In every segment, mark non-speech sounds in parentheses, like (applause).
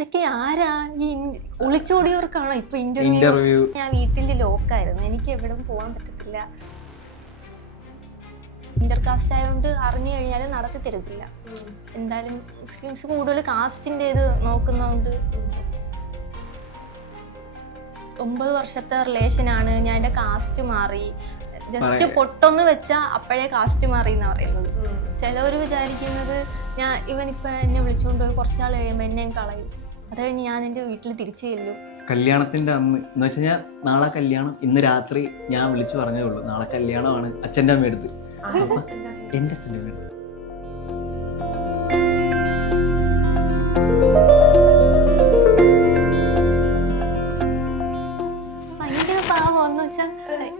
ഇതൊക്കെ ആരാ? ഈ ഒളിച്ചോടിയവർക്കാണോ ഇപ്പൊ ഇന്റർവ്യൂ ഞാൻ വീട്ടിൽ ലോക്കായിരുന്നു. എനിക്ക് എവിടെ പോകാൻ പറ്റത്തില്ല. ഇന്റർകാസ്റ്റ് ആയതുകൊണ്ട് അറിഞ്ഞു കഴിഞ്ഞാൽ നടത്തി തരത്തില്ല എന്തായാലും മുസ്ലിംസ് കൂടുതൽ കാസ്റ്റിന്റെ ഇത് നോക്കുന്നതുകൊണ്ട് ഒമ്പത് വർഷത്തെ റിലേഷനാണ്. ഞാൻ എന്റെ കാസ്റ്റ് മാറി. ജസ്റ്റ് പൊട്ടൊന്ന് വെച്ചാ അപ്പോഴേ കാസ്റ്റ് മാറി എന്ന് പറയുന്നത് ചിലവർ വിചാരിക്കുന്നത് ഞാൻ ഇവനിപ്പോൾ എന്നെ വിളിച്ചുകൊണ്ട് പോയി കുറച്ചാൾ കഴിയുമ്പോൾ എന്നെയും കളയും. അത് കഴിഞ്ഞ് ഞാൻ എന്റെ വീട്ടിൽ തിരിച്ചു ചെല്ലും. കല്യാണത്തിന്റെ അന്ന് എന്ന് വെച്ച് കഴിഞ്ഞാൽ നാളെ കല്യാണം ഇന്ന് രാത്രി ഞാൻ വിളിച്ചു പറഞ്ഞേ ഉള്ളൂ. നാളെ കല്യാണമാണ് അച്ഛന്റെ അമ്മ എടുത്ത് അപ്പൊ എന്റെ അച്ഛന്റെ അമ്മ എടുത്ത് ഭയങ്കര പാവം എന്ന് വെച്ചാൽ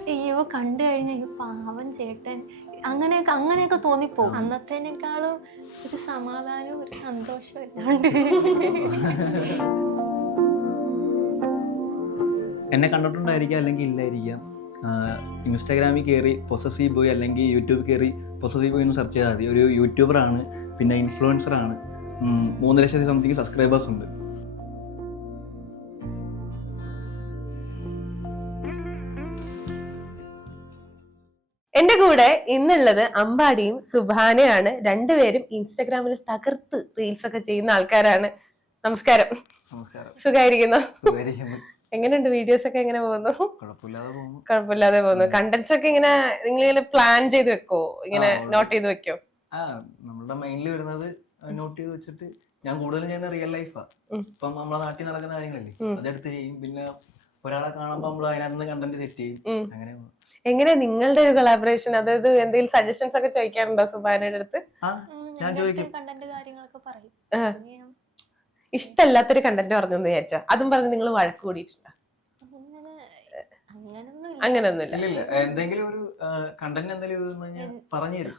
അയ്യോ കണ്ടു കഴിഞ്ഞ അയ്യോ പാവം ചേട്ടൻ. അങ്ങനെയൊക്കെ അങ്ങനെയൊക്കെ തോന്നിപ്പോകും. അന്നത്തേനേക്കാളും ഒരു സമാധാനവും ഒരു സന്തോഷവും ഇല്ലാണ്ട് എന്നെ കണ്ടിട്ടുണ്ടായിരിക്കാം അല്ലെങ്കിൽ ഇല്ലായിരിക്കാം. ഇൻസ്റ്റാഗ്രാമിൽ കയറി പൊസസീവ് ബോയ് അല്ലെങ്കിൽ യൂട്യൂബ് കയറി പൊസസീവ് ബോയ് എന്ന് സെർച്ച് ചെയ്താൽ മതി. ഒരു യൂട്യൂബറാണ് പിന്നെ ഇൻഫ്ലുവൻസറാണ് മൂന്ന് ലക്ഷത്തി സംതിങ് സബ്സ്ക്രൈബേഴ്സ് ഉണ്ട്. കൂടെ ഇന്നുള്ളത് അമ്പാടിയും സുഭാനയാണ്. രണ്ടുപേരും ഇൻസ്റ്റാഗ്രാമിൽ തകർത്ത് റീൽസ് ഒക്കെ ചെയ്യുന്ന ആൾക്കാരാണ്. നമസ്കാരം. സുഖായിരിക്കുന്നു. എങ്ങനെയുണ്ട് വീഡിയോസ് ഒക്കെ എങ്ങനെ പോകുന്നു? കുഴപ്പമില്ലാതെ പോകുന്നു. കണ്ടന്റ്സ് ഒക്കെ ഇങ്ങനെ നിങ്ങൾ ഇങ്ങനെ പ്ലാൻ ചെയ്ത് വെക്കോ? ഇങ്ങനെ നോട്ട് ചെയ്ത് വെക്കോ? നമ്മുടെ മൈൻഡിൽ വരുന്നത് നോട്ട് ചെയ്ത് വെച്ചിട്ട് ഞാൻ കൂടുതലും ചെയ്യുന്ന റിയൽ ലൈഫാ. ഇപ്പം നമ്മളെ നാട്ടിൽ നടക്കുന്ന കാര്യങ്ങളല്ലേ. അതെടുത്ത് ചെയ്യും പിന്നെ ഒരാളെ കാണുമ്പോൾ നമ്മൾ അതിനകത്ത് കണ്ടന്റ് സെറ്റ് ചെയ്യും. അങ്ങനെ എങ്ങനെ നിങ്ങളുടെ ഒരു കൊളാബറേഷൻ അതായത് എന്തെങ്കിലും സജഷൻസ് ഒക്കെ ചോദിക്കാറുണ്ടോ സുബാനയുടെ അടുത്ത്? ഇഷ്ടല്ലാത്തൊരു ഞാൻ ചോദിക്കും. കണ്ടന്റ് കാര്യങ്ങളൊക്കെ പറയും. ഇഷ്ടമല്ലാത്തൊരു കണ്ടന്റ് പറഞ്ഞെന്ന് വിചാരിച്ചോ? അതും പറഞ്ഞ് നിങ്ങൾ വഴക്ക് കൂടിയിട്ടുണ്ടോ? അങ്ങനെയൊന്നുമില്ല ഇല്ല ഇല്ല എന്തെങ്കിലും ഒരു കണ്ടന്റ് എന്തെങ്കിലും പറഞ്ഞു തരും.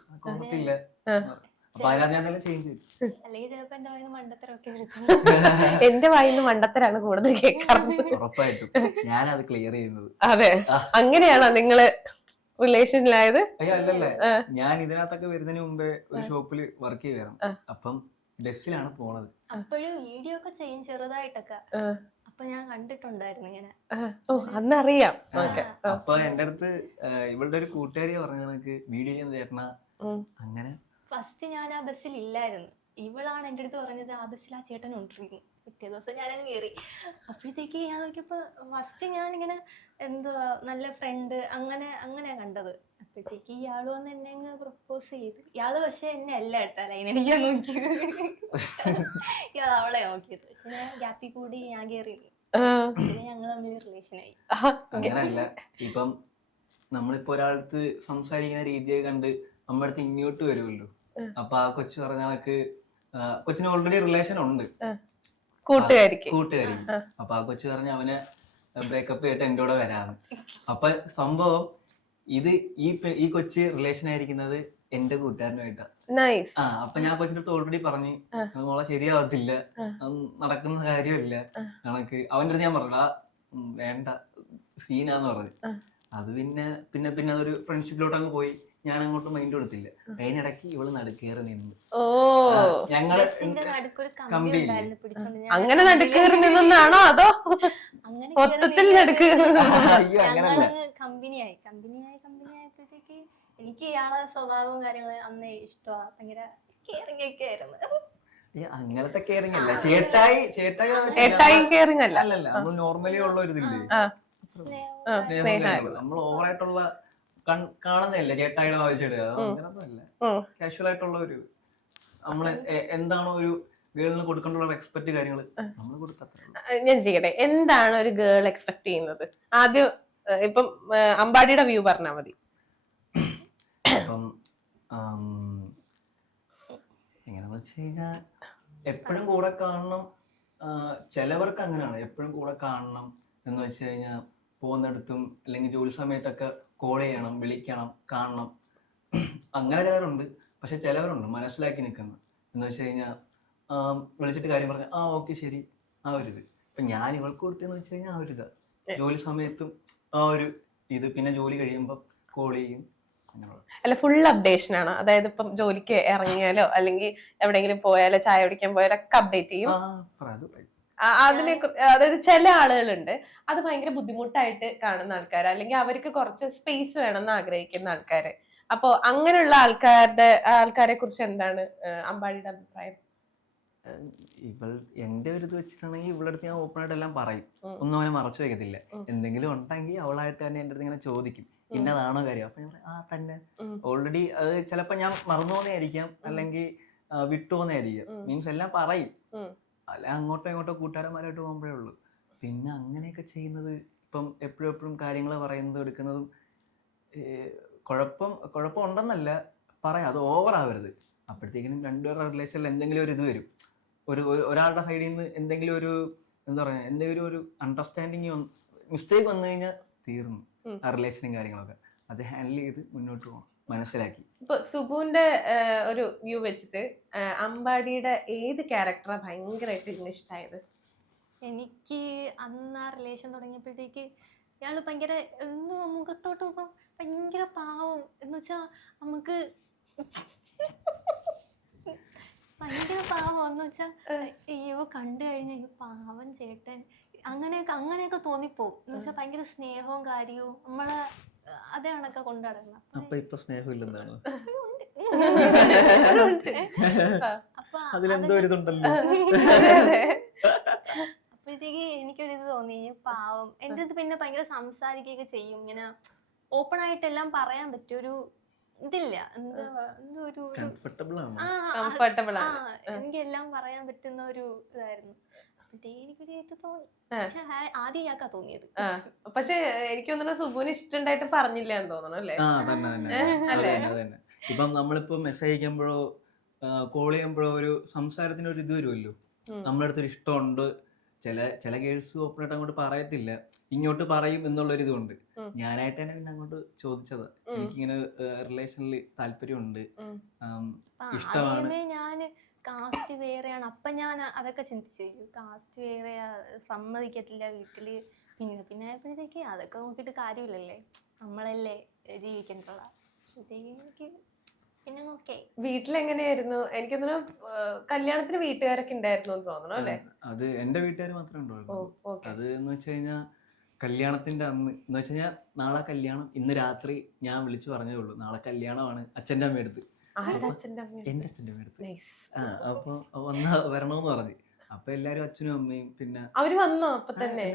അപ്പൊ അതിനകത്ത് ഞാൻ എന്തെങ്കിലും ചേഞ്ച് ചെയ്യും അല്ലെങ്കിൽ ചിലപ്പോ (laughs) എന്റെ വായിന്ന് മണ്ടത്തരമൊക്കെ എന്റെ വായിന്ന് മണ്ടത്തരാണ് കൂടുതൽ കേൾക്കാറുള്ളത്. ഉറപ്പായിട്ടും. ഞാനത് ക്ലിയർ ചെയ്യുന്നത്. അതെ. അങ്ങനെയാണോ നിങ്ങൾ റിലേഷനിലായത് അയ്യോ അല്ലല്ലേ. ഞാൻ ഇതിനകത്തൊക്കെ വരുന്നതിന് മുമ്പേ ഒരു ഷോപ്പിൽ വർക്ക് ചെയ്യാറും അപ്പം ഡെസ്റ്റിലാണ് പോണത്. അപ്പോഴും വീഡിയോ ഒക്കെ ചെയ്യും ചെറുതായിട്ടൊക്കെ. അപ്പൊ ഞാൻ കണ്ടിട്ടുണ്ടായിരുന്നു ഇങ്ങനെ. ഓ അന്നറിയാം. ഓക്കെ. അപ്പൊ എന്റെ അടുത്ത് ഇവളുടെ ഒരു കൂട്ടുകാരി പറഞ്ഞു കണക്ക് വീഡിയോ ചെയ്യുന്ന ചേട്ടനാ. അങ്ങനെ ഫസ്റ്റ് ഞാൻ ആ ബസ്സിൽ ഇല്ലായിരുന്നു. ഇവളാണ് എന്റെ അടുത്ത് പറഞ്ഞത് ആ ബസ്സിൽ ആ ചേട്ടൻ ഉണ്ടിരുന്നു പിറ്റേ ദിവസം ഞാനങ്ങ് കയറി അപ്പോഴത്തേക്ക് ഞാൻ നോക്കിയപ്പോൾ ഫസ്റ്റ് ഞാനിങ്ങനെ എന്തുവാ നല്ല ഫ്രണ്ട് അങ്ങനെ അങ്ങനെയാണ് കണ്ടത്. അപ്പോഴത്തേക്ക് ഇയാൾ വന്ന് എന്നെ അങ്ങ് പ്രപ്പോസ് ചെയ്ത്. ഇയാൾ പക്ഷെ എന്നെ അല്ല കേട്ടോ ലൈൻ അടിക്കാൻ നോക്കിയത്. ഇയാൾ അവളെ നോക്കിയത്. പക്ഷെ ഞാൻ ഗ്യാപ്പിൽ കൂടി ഞാൻ കയറി പിന്നെ ഞങ്ങൾ തമ്മിൽ റിലേഷനായി അങ്ങനല്ല ഇപ്പം നമ്മളിപ്പോ ഒരാൾക്ക് സംസാരിക്കുന്ന രീതിയെ കണ്ട് നമ്മുടെ അടുത്ത് ഇങ്ങോട്ട് വരുമല്ലോ അപ്പൊ ആ കൊച്ചു പറഞ്ഞ കണക്ക് കൊച്ചിന് ഓൾറെഡി റിലേഷൻ ഉണ്ട്. കൂട്ടുകാരിക്ക്. കൂട്ടുകാരിക്ക്. ആ. അപ്പൊ ആ കൊച്ചു പറഞ്ഞ അവനെ ബ്രേക്കപ്പ് ചെയ്തിട്ട് എന്റെ കൂടെ വരാന്ന്. അപ്പൊ സംഭവം ഇത് ഈ ഈ കൊച്ച് റിലേഷൻ ആയിരിക്കുന്നത് എന്റെ കൂട്ടുകാരനുമായിട്ടാണ് ആ അപ്പൊ ഞാൻ കൊച്ചിന്റെ അടുത്ത് ഓൾറെഡി പറഞ്ഞു മോളെ ശരിയാവത്തില്ല. നടക്കുന്ന കാര്യമില്ല. കണക്ക്. അവന്റെ അടുത്ത് ഞാൻ പറഞ്ഞു "ആ, ഉം, വേണ്ട. സീനാന്ന് പറഞ്ഞു. അത് പിന്നെ പിന്നെ പിന്നെ അതൊരു ഫ്രണ്ട്ഷിപ്പിലോട്ട് അങ്ങ് പോയി. ഞാൻ അങ്ങോട്ട് മൈൻഡ് കൊടുത്തില്ല അതിനിടയ്ക്ക് ഇവൾ നടുക്കേറി നിന്നു. ഓ. ഞങ്ങൾ അങ്ങനെ നടുക്കേറി നിന്നാണോ അതോ അങ്ങനെ മൊത്തത്തിൽ അയ്യോ അങ്ങനല്ല. കമ്പനിയായി. കമ്പനിയായി എനിക്ക് ഇയാളെ സ്വഭാവവും കാര്യങ്ങളും അന്നേ ഇഷ്ടമാണ് ഭയങ്കര കെയറിംഗ് ഒക്കെ ആയിരുന്നു അങ്ങനത്തെ കേറിങ് അല്ല. ചേട്ടായി ചേട്ടായി ചേട്ടായി അല്ല. അല്ലല്ല നമ്മൾ നോർമലി ഉള്ള ഒരു ഇതില്ലേ. നമ്മൾ ഓവറായിട്ടുള്ള കാണുന്നതല്ലേ ചേട്ടായിയുടെ ആവശ്യമില്ല അങ്ങനൊന്നുമല്ല. കാഷ്വൽ ആയിട്ടുള്ള ഒരു നമ്മൾ എന്താണോ ഒരു ഗേളിന് കൊടുക്കേണ്ട എക്സ്പെക്ട് കാര്യങ്ങൾ നമ്മൾ കൊടുത്തത്രേ ഞാൻ ചെയ്യട്ടെ എന്താണ് ഒരു ഗേൾ എക്സ്പെക്ട് ചെയ്യുന്നത്? ആദ്യം ഇപ്പം അമ്പാടിയുടെ വ്യൂ പറഞ്ഞാൽ മതി. അപ്പം വെച്ച് കഴിഞ്ഞാൽ എപ്പോഴും കൂടെ കാണണം ചിലവർക്ക് അങ്ങനെയാണ്. എപ്പോഴും കൂടെ കാണണം എന്ന് വെച്ച് കഴിഞ്ഞാൽ പോകുന്നിടത്തും അല്ലെങ്കിൽ ജോലി സമയത്തൊക്കെ കോൾ ചെയ്യണം വിളിക്കണം കാണണം. അങ്ങനെ ചിലവരുണ്ട്. പക്ഷെ ചിലവരുണ്ട് മനസ്സിലാക്കി നിൽക്കുന്നത് എന്ന് വെച്ച് കഴിഞ്ഞാൽ വിളിച്ചിട്ട് കാര്യം പറഞ്ഞ ആ ഓക്കെ ശരി ആ ഒരു ഇത്. ഇപ്പം ഞാൻ ഇവൾക്ക് കൊടുത്തതെന്ന് വെച്ച് കഴിഞ്ഞാൽ ആ ഒരു ഇതാ. ജോലി സമയത്തും ആ ഒരു ഇത് പിന്നെ ജോലി കഴിയുമ്പോൾ കോൾ ചെയ്യും. അല്ല ഫുൾ അപ്ഡേഷൻ ആണ്. അതായത് ഇപ്പം ജോലിക്ക് ഇറങ്ങിയാലോ അല്ലെങ്കിൽ എവിടെയെങ്കിലും പോയാലോ ചായ കുടിക്കാൻ പോയാലോ ഒക്കെ അപ്ഡേറ്റ് ചെയ്യും. അതിനെ അതായത് ചില ആളുകളുണ്ട് അത് ഭയങ്കര ബുദ്ധിമുട്ടായിട്ട് കാണുന്ന ആൾക്കാർ അല്ലെങ്കിൽ അവർക്ക് കുറച്ച് സ്പേസ് വേണമെന്ന് ആഗ്രഹിക്കുന്ന ആൾക്കാര്. അപ്പോ അങ്ങനെയുള്ള ആൾക്കാരുടെ ആൾക്കാരെ കുറിച്ച് എന്താണ് അമ്പാടിയുടെ അഭിപ്രായം? ഇവൾ എന്റെ ഒരു ഇത് വെച്ചിട്ടാണെങ്കിൽ ഇവളടുത്ത് ഞാൻ ഓപ്പൺ ആയിട്ട് എല്ലാം പറയും. ഒന്നും അവനെ മറച്ചു വെക്കത്തില്ല. എന്തെങ്കിലും ഉണ്ടെങ്കിൽ അവളായിട്ട് തന്നെ എന്റെ അടുത്ത് ഇങ്ങനെ ചോദിക്കും. ഇന്നതാണോ കാര്യം? അപ്പൊ ഞാൻ ആ തന്നെ. ഓൾറെഡി അത് ചിലപ്പോ ഞാൻ മറന്നു ആയിരിക്കാം അല്ലെങ്കിൽ വിട്ടു പോന്നെ ആയിരിക്കാം മീൻസ് എല്ലാം പറയും. അല്ല അങ്ങോട്ടോ ഇങ്ങോട്ടോ കൂട്ടുകാരന്മാരായിട്ട് പോകുമ്പോഴേ ഉള്ളൂ. പിന്നെ അങ്ങനെയൊക്കെ ചെയ്യുന്നത് ഇപ്പം എപ്പോഴും എപ്പോഴും കാര്യങ്ങൾ പറയുന്നതും എടുക്കുന്നതും കുഴപ്പം കുഴപ്പം ഉണ്ടെന്നല്ല പറയാം. അത് ഓവർ ആവരുത്. അപ്പോഴത്തേക്കിനും രണ്ടുപേരുടെ റിലേഷനിൽ എന്തെങ്കിലും ഒരു ഇത് വരും. ഒരു ഒരു- ഒരാളുടെ സൈഡിൽ നിന്ന് എന്തെങ്കിലും ഒരു എന്താ പറയുക എന്തെങ്കിലും ഒരു അണ്ടർസ്റ്റാൻഡിങ് മിസ്റ്റേക്ക് വന്നു കഴിഞ്ഞാൽ തീർന്നു. ആ റിലേഷനും കാര്യങ്ങളൊക്കെ. അത് ഹാൻഡിൽ ചെയ്ത് മുന്നോട്ട് പോകണം മനസ്സിലാക്കി. ഇപ്പൊ സുബുവിന്റെ ഒരു വ്യൂ വെച്ചിട്ട് അമ്പാടിയുടെ ഏത് ക്യാരക്ടറാ ഭയങ്കരമായിട്ട് ഇതിന് ഇഷ്ടമായത് എനിക്ക് അന്ന് ആ റിലേഷൻ തുടങ്ങിയപ്പോഴത്തേക്ക് ഇയാൾ ഭയങ്കര മുഖത്തോട്ട് നോക്കും ഭയങ്കര പാവം എന്ന് വെച്ചാ നമുക്ക് ഭയങ്കര പാവം എന്ന് വെച്ചാ അയ്യോ കണ്ടു കഴിഞ്ഞ ഈ പാവം ചേട്ടൻ. അങ്ങനെയൊക്കെ അങ്ങനെയൊക്കെ തോന്നിപ്പോവും. എന്ന് വെച്ചാൽ ഭയങ്കര സ്നേഹവും കാര്യവും നമ്മളെ അതേ കണക്കെ അപ്പൊ ഇപ്പൊ സ്നേഹമില്ലെന്നാണ്? അതിലെന്തോ (laughs) അപ്പോഴത്തേക്ക് എനിക്കൊരിത് തോന്നി പാവം. എന്റെ അടുത്ത് പിന്നെ ഭയങ്കര സംസാരിക്കുകയൊക്കെ ചെയ്യും. ഇങ്ങനെ ഓപ്പൺ ആയിട്ട് എല്ലാം പറയാൻ പറ്റിയ ഒരു ഇതില്ല. എന്താ എന്തോ ഒരു കംഫർട്ടബിൾ ആണ്? ആണ്. എനിക്കെല്ലാം പറയാൻ പറ്റുന്ന ഒരു ഇതായിരുന്നു. അപ്പോഴത്തേക്ക് എനിക്കൊരു ഇത് തോന്നി. ആ. പക്ഷെ ആ- ആദ്യം ഇയാൾക്കാ തോന്നിയത്. പക്ഷെ എനിക്ക് തോന്നുന്നു സുബുവിന് ഇഷ്ടണ്ടായിട്ട് പറഞ്ഞില്ല എന്ന് തോന്നുന്നു അല്ലേ? ആ തന്നെ തന്നെ. ഇപ്പം നമ്മളിപ്പോ മെസ്സേജ് അയക്കുമ്പോഴോ കോൾ ചെയ്യുമ്പോഴോ ഒരു സംസാരത്തിന് ഒരു ഇത് വരുമല്ലോ. നമ്മുടെ അടുത്തൊരു ഇഷ്ടമുണ്ട്. ചില ചില ഗേൾസ് ഓപ്പൺ ആയിട്ട് അങ്ങോട്ട് പറയത്തില്ല. ഇങ്ങോട്ട് പറയും എന്നുള്ളൊരു ഇതുണ്ട്. ഞാനായിട്ട് തന്നെ പിന്നെ അങ്ങോട്ട് ചോദിച്ചത്. എനിക്കിങ്ങനെ റിലേഷനിൽ താല്പര്യമുണ്ട്. ഇഷ്ടമാണ്. ഞാൻ ഞാൻ കാസ്റ്റ് വേറെയാണ്. അപ്പൊ ഞാൻ അതൊക്കെ ചിന്തിച്ചു. കാസ്റ്റ് വേറെയാ സമ്മതിക്കത്തില്ല വീട്ടിൽ. പിന്നെ പിന്നെ ആയപ്പോഴത്തേക്ക് അതൊക്കെ നോക്കിയിട്ട് കാര്യമില്ലല്ലേ? നമ്മളല്ലേ ജീവിക്കണ്ടുള്ള അപ്പോഴത്തേക്ക് എനിക്ക് പിന്നെ ഓക്കെ വീട്ടിലെങ്ങനെയായിരുന്നു? എനിക്ക് തോന്നുന്നു കല്യാണത്തിന് വീട്ടുകാരൊക്കെ ഉണ്ടായിരുന്നു എന്ന് തോന്നുന്നു അല്ലേ? അത് എന്റെ വീട്ടുകാർ മാത്രമേ ഉണ്ടാവുള്ളൂ. ഓക്കെ. അത് എന്ന് വെച്ച് കഴിഞ്ഞാൽ കല്യാണത്തിന്റെ അന്ന് എന്ന് വെച്ച് കഴിഞ്ഞാൽ നാളെ കല്യാണം ഇന്ന് രാത്രി ഞാൻ വിളിച്ചു പറഞ്ഞതേ ഉള്ളൂ. നാളെ കല്യാണമാണ് അച്ഛന്റെ അമ്മ ആരുടെ അച്ഛന്റെ നൈസ് ആ അപ്പൊ വന്ന വരണമെന്ന് പറഞ്ഞു. അപ്പൊ എല്ലാരും അച്ഛനും അമ്മയും പിന്നെ അവർ വന്നോ അപ്പൊ തന്നെ?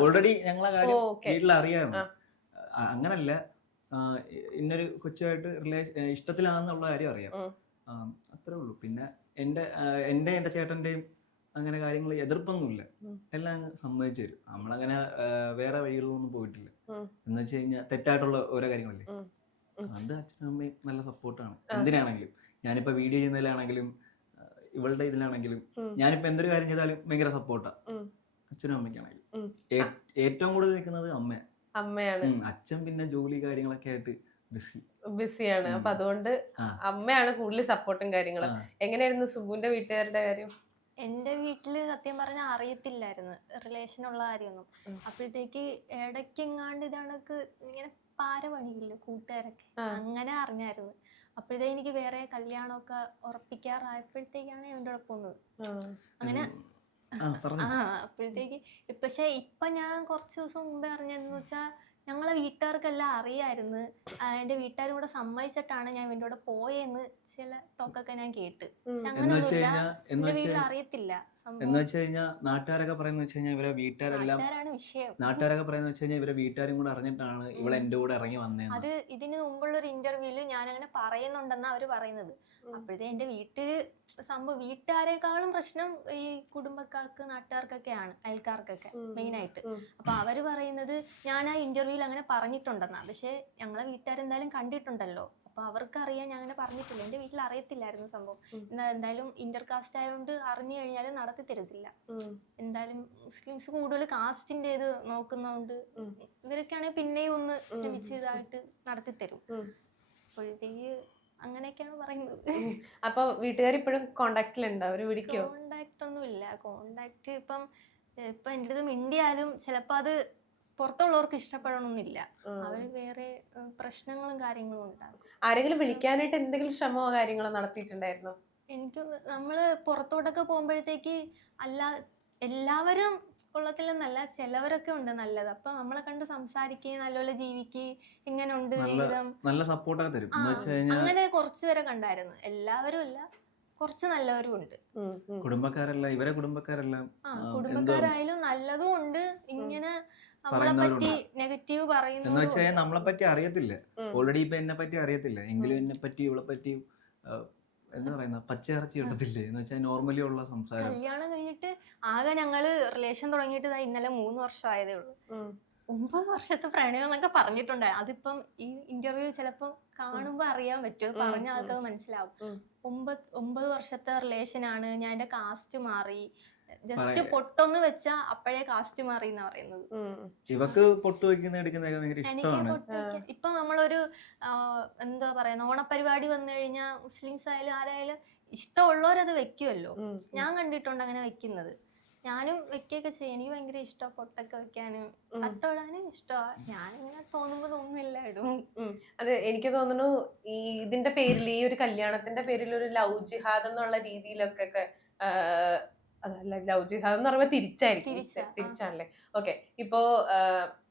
ഓൾറെഡി ഞങ്ങളെ കാര്യം. വീട്ടിൽ അറിയാമായിരുന്നു അങ്ങനല്ല. ഇന്നൊരു കൊച്ചുമായിട്ട് റിലേഷൻ ഇഷ്ടത്തിലാണെന്നുള്ള കാര്യം അറിയാം. അത്രേ ഉള്ളൂ. പിന്നെ എന്റെ ആ, എന്റെ എന്റെ ചേട്ടന്റെയും അങ്ങനെ കാര്യങ്ങൾ എതിർപ്പൊന്നുമില്ല. എല്ലാം സമ്മതിച്ചു തരും. നമ്മളങ്ങനെ വേറെ വഴികളിലൊന്നും പോയിട്ടില്ല. എന്ന് വെച്ച് കഴിഞ്ഞാൽ തെറ്റായിട്ടുള്ള ഓരോ കാര്യങ്ങളില്ലേ. അത് അച്ഛനും അമ്മയും നല്ല സപ്പോർട്ടാണ്. എന്തിനാണെങ്കിലും. ഞാനിപ്പോ വീഡിയോ ചെയ്യുന്നതിലാണെങ്കിലും ഇവളുടെ ഇതിലാണെങ്കിലും. ഞാനിപ്പോ എന്തൊരു കാര്യം ചെയ്താലും ഭയങ്കര സപ്പോർട്ടാ. അച്ഛനും അമ്മയ്ക്കാണെങ്കിലും. ഏറ്റവും കൂടുതൽ നിൽക്കുന്നത് അമ്മ അമ്മയാണ്. അച്ഛൻ പിന്നെ ജോലി കാര്യങ്ങളൊക്കെ ആയിട്ട് ബിസി ബിസിയാണ്. അപ്പൊ അതുകൊണ്ട് അമ്മയാണ് കൂടുതൽ സപ്പോർട്ടും കാര്യങ്ങളും. എങ്ങനെയായിരുന്നു സുബുവിന്റെ വീട്ടുകാരുടെ കാര്യം? എന്റെ വീട്ടിൽ സത്യം പറഞ്ഞാൽ അറിയത്തില്ലായിരുന്നു. റിലേഷൻ ഉള്ള കാര്യമൊന്നും. അപ്പോഴത്തേക്ക് ഇടയ്ക്കെങ്ങാണ്ട് ഇതാണ് ഇങ്ങനെ പാര പണിയില്ല കൂട്ടുകാരൊക്കെ. അങ്ങനെ അറിഞ്ഞായിരുന്നു. അപ്പോഴത്തേ എനിക്ക് വേറെ കല്യാണമൊക്കെ ഉറപ്പിക്കാറായപ്പോഴത്തേക്കാണ് എന്റെ കൂടെ പോകുന്നത് അങ്ങനെ ആ അപ്പോഴത്തേക്ക് പക്ഷെ ഇപ്പൊ ഞാൻ കുറച്ച് ദിവസം മുമ്പേ അറിഞ്ഞതെന്ന് വെച്ചാൽ ഞങ്ങളെ വീട്ടുകാർക്കെല്ലാം അറിയായിരുന്നു. എന്റെ വീട്ടുകാരും കൂടെ സമ്മതിച്ചിട്ടാണ് ഞാൻ ഇവന്റെ കൂടെ പോയെന്ന് ചില ടോക്കൊക്കെ ഞാൻ കേട്ട്. അങ്ങനെയൊന്നുമില്ല. എന്റെ വീട്ടിൽ അറിയത്തില്ല എന്ന് സംഭവം വെച്ച് കഴിഞ്ഞാൽ നാട്ടുകാരൊക്കെ പറയുന്ന വെച്ച് കഴിഞ്ഞാൽ ഇവരെ വീട്ടുകാരെല്ലാം നാട്ടുകാരൊക്കെ പറയുന്ന വെച്ച് കഴിഞ്ഞാൽ ഇവരെ വീട്ടുകാരും കൂടെ അറിഞ്ഞിട്ടാണ് ഇവളെ എന്റെ കൂടെ ഇറങ്ങി വന്നത് അത് ഇതിന് മുമ്പുള്ള ഒരു ഇന്റർവ്യൂൽ ഞാൻ അങ്ങനെ പറയുന്നുണ്ടെന്നാ അവർ പറയുന്നത്. അപ്പോഴത്തെ എന്റെ വീട്ടിൽ സംഭവം വീട്ടുകാരെക്കാളും പ്രശ്നം ഈ കുടുംബക്കാർക്ക് നാട്ടുകാർക്കൊക്കെയാണ് അയൽക്കാർക്കൊക്കെ. മെയിൻ ആയിട്ട്. അപ്പൊ അവർ പറയുന്നത് ഞാൻ ആ ഇന്റർവ്യൂവിൽ അങ്ങനെ പറഞ്ഞിട്ടുണ്ടെന്നാ. പക്ഷേ ഞങ്ങളെ വീട്ടുകാരെന്തായാലും കണ്ടിട്ടുണ്ടല്ലോ. അപ്പൊ അവർക്കറിയാൻ ഞാൻ അങ്ങനെ പറഞ്ഞിട്ടില്ല. എന്റെ വീട്ടിൽ അറിയത്തില്ലായിരുന്നു സംഭവം. എന്തായാലും ഇന്റർകാസ്റ്റ് ആയതുകൊണ്ട് അറിഞ്ഞു കഴിഞ്ഞാൽ നടത്തി തരത്തില്ല. എന്തായാലും മുസ്ലിംസ് കൂടുതൽ കാസ്റ്റിന്റെ ഇത് നോക്കുന്നതുകൊണ്ട്. ഇവരൊക്കെയാണെങ്കിൽ പിന്നെയും ഒന്ന് ക്ഷമിച്ച് ഇതായിട്ട് നടത്തി തരും. അപ്പോഴത്തേക്ക് അങ്ങനെയൊക്കെയാണ് പറയുന്നത്. അപ്പൊ വീട്ടുകാർ ഇപ്പോഴും കോണ്ടാക്റ്റിലുണ്ടോ? അവർ വിളിക്കോ? കോണ്ടാക്ട് ഒന്നും ഇല്ല കോണ്ടാക്ട് ഇപ്പം ഇപ്പൊ എന്റെ അടുത്ത് മിണ്ടിയാലും ചിലപ്പോ അത് പുറത്തുള്ളവർക്ക് ഇഷ്ടപ്പെടണമെന്നില്ല. അവർ വേറെ പ്രശ്നങ്ങളും കാര്യങ്ങളും ഉണ്ടാകും ആരെങ്കിലും വിളിക്കാനായിട്ട് എന്തെങ്കിലും ശ്രമമോ കാര്യങ്ങളോ നടത്തിയിട്ടുണ്ടായിരുന്നു? എനിക്ക് നമ്മൾ പുറത്തോട്ടൊക്കെ പോകുമ്പോഴത്തേക്ക് അല്ല എല്ലാവരും കൊള്ളത്തില്ലെന്നല്ല ചിലവരൊക്കെ ഉണ്ട് നല്ലത്. അപ്പൊ നമ്മളെ കണ്ട് സംസാരിക്കുകയും നല്ലപോലെ ജീവിക്കുകയും ഇങ്ങനെ ഉണ്ട് നല്ല ജീവിതം നല്ല സപ്പോർട്ടൊക്കെ തരും. അങ്ങനെ കുറച്ചുപേരെ കണ്ടായിരുന്നു. എല്ലാവരും അല്ല കുറച്ച് നല്ലവരും ഉണ്ട്. കുടുംബക്കാരെല്ലാം ഇവരെ കുടുംബക്കാരെല്ലാം കുടുംബക്കാരായാലും നല്ലതും ഉണ്ട്. ഇങ്ങനെ എന്ന് നമ്മളെ പറ്റി അറിയത്തില്ല. ഓൾറെഡി ഇപ്പൊ എന്നെ പറ്റി അറിയത്തില്ല. എങ്കിലും എന്നെ പറ്റി ഇവളെ പറ്റി എന്താ പറയുന്ന പച്ചയിറച്ചി കിട്ടത്തില്ലേ? എന്ന് വെച്ചാൽ നോർമലി ഉള്ള സംസാരം. കല്യാണം കഴിഞ്ഞിട്ട് ആകെ ഞങ്ങൾ റിലേഷൻ തുടങ്ങിയിട്ട് ഇന്നലെ മൂന്ന് വർഷം ആയതേ ഉള്ളൂ. ഒമ്പത് വർഷത്തെ പ്രണയം എന്നൊക്കെ പറഞ്ഞിട്ടുണ്ടായി. അതിപ്പം ഈ ഇന്റർവ്യൂ ചിലപ്പോ കാണുമ്പോ അറിയാൻ പറ്റും. പറഞ്ഞ. ആൾക്കത് മനസ്സിലാവും. ഒമ്പത് ഒമ്പത് വർഷത്തെ റിലേഷൻ ആണ്. ഞാൻ എന്റെ കാസ്റ്റ് മാറി. ജസ്റ്റ് പൊട്ടൊന്ന് വെച്ചാ അപ്പോഴേ കാസ്റ്റ് മാറി എന്നാ പറയുന്നത്. ഇവക്ക് പൊട്ട് വെക്കുന്ന എടുക്കുന്നതൊക്കെ ഭയങ്കര എനിക്ക് ഇപ്പൊ നമ്മളൊരു എന്താ പറയാ ഓണപരിപാടി വന്നു കഴിഞ്ഞാൽ മുസ്ലിംസ് ആയാലും ആരായാലും ഇഷ്ടമുള്ളവരത് വെക്കുമല്ലോ ഞാൻ കണ്ടിട്ടുണ്ട് അങ്ങനെ വെക്കുന്നത്. ഞാനും വെക്കുകയൊക്കെ ചെയ്യും. എനിക്ക് ഭയങ്കര ഇഷ്ടമാണ് പൊട്ടൊക്കെ വെക്കാനും. തട്ടോടാനും ഇഷ്ടമാണ് ഞാനിങ്ങനെ തോന്നുമ്പോ തോന്നുന്നില്ല ഇടും. അത് എനിക്ക് തോന്നുന്നു ഈ ഇതിന്റെ പേരിൽ ഈ ഒരു കല്യാണത്തിന്റെ പേരിൽ ഒരു ലവ് ജിഹാദ് എന്നുള്ള രീതിയിലൊക്കെ അതല്ല ലവ് ജിഹാദ് എന്ന് പറയുമ്പോൾ തിരിച്ചായിരിക്കും തിരിച്ചാണല്ലേ? ഓക്കെ. ഇപ്പോ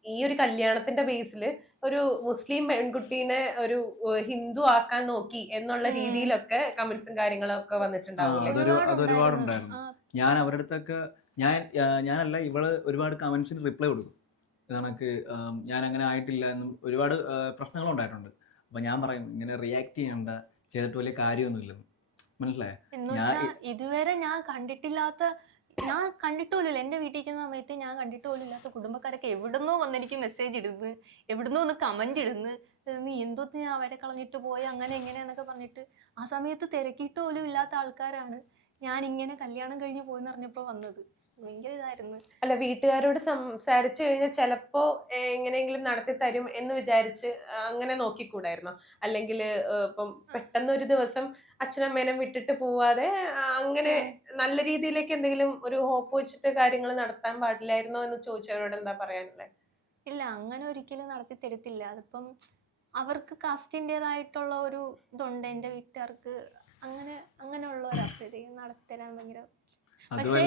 ഈ ഒരു കല്യാണത്തിന്റെ ബേസിൽ ഒരു മുസ്ലിം പെൺകുട്ടീനെ ഒരു ഹിന്ദു ആക്കാൻ നോക്കി എന്നുള്ള രീതിയിലൊക്കെ കമന്റ്സും കാര്യങ്ങളൊക്കെ വന്നിട്ടുണ്ടാവും ഞാൻ അവരുടെ അടുത്തൊക്കെ ഞാൻ ഞാനല്ല ഇവൾ ഒരുപാട് കമന്റ്സിന് റിപ്ലൈ കൊടുക്കും കണക്ക് ഞാൻ അങ്ങനെ ആയിട്ടില്ല എന്നും ഒരുപാട് ആ, പ്രശ്നങ്ങളുണ്ടായിട്ടുണ്ട്. അപ്പൊ ഞാൻ പറയും ഇങ്ങനെ റിയാക്ട് ചെയ്യണ്ട ചെയ്തിട്ട് വലിയ കാര്യമൊന്നുമില്ലെന്ന്. മനസ്സിലായോ? ഇതുവരെ ഞാൻ കണ്ടിട്ടില്ലാത്ത ഞാൻ കണ്ടിട്ടുമില്ല എന്റെ വീട്ടിൽ ഇരിക്കുന്ന സമയത്ത് ഞാൻ കണ്ടിട്ട് പോലും ഇല്ലാത്ത കുടുംബക്കാരൊക്കെ എവിടുന്നോ വന്ന് എനിക്ക് മെസ്സേജ് ഇടുന്നു എവിടുന്നോ ഒന്ന് കമന്റ് ഇടുന്നു നീ എന്തോത്ത് ഞാൻ അവരെ കളഞ്ഞിട്ട് പോയി? അങ്ങനെ എങ്ങനെയാന്നൊക്കെ പറഞ്ഞിട്ട് ആ സമയത്ത് തിരക്കിയിട്ട് പോലും ഇല്ലാത്ത ആൾക്കാരാണ് ഞാൻ ഇങ്ങനെ കല്യാണം കഴിഞ്ഞ് പോയെന്ന് പറഞ്ഞപ്പോ വന്നത്. ഭയങ്കര ഇതായിരുന്നു. അല്ല വീട്ടുകാരോട് സംസാരിച്ചു കഴിഞ്ഞാൽ ചിലപ്പോ എങ്ങനെയെങ്കിലും നടത്തി തരും എന്ന് വിചാരിച്ച് അങ്ങനെ നോക്കിക്കൂടായിരുന്നോ? അല്ലെങ്കിൽ ഇപ്പം പെട്ടെന്ന് ഒരു ദിവസം അച്ഛനമ്മേനെ വിട്ടിട്ട് പോവാതെ അങ്ങനെ നല്ല രീതിയിലേക്ക് എന്തെങ്കിലും ഒരു ഹോപ്പ് വെച്ചിട്ട് കാര്യങ്ങൾ നടത്താൻ പാടില്ലായിരുന്നോ എന്ന് ചോദിച്ചവരോട് എന്താ പറയാനുള്ളത് ഇല്ല അങ്ങനെ ഒരിക്കലും നടത്തി തരത്തില്ല. അതിപ്പം അവർക്ക് കാസ്റ്റിന്റെതായിട്ടുള്ള ഒരു ഇതുണ്ട് എന്റെ വീട്ടുകാർക്ക്. അങ്ങനെ അങ്ങനെയുള്ള ഒരു നടത്തിത്തരാൻ ഭയങ്കര പക്ഷേ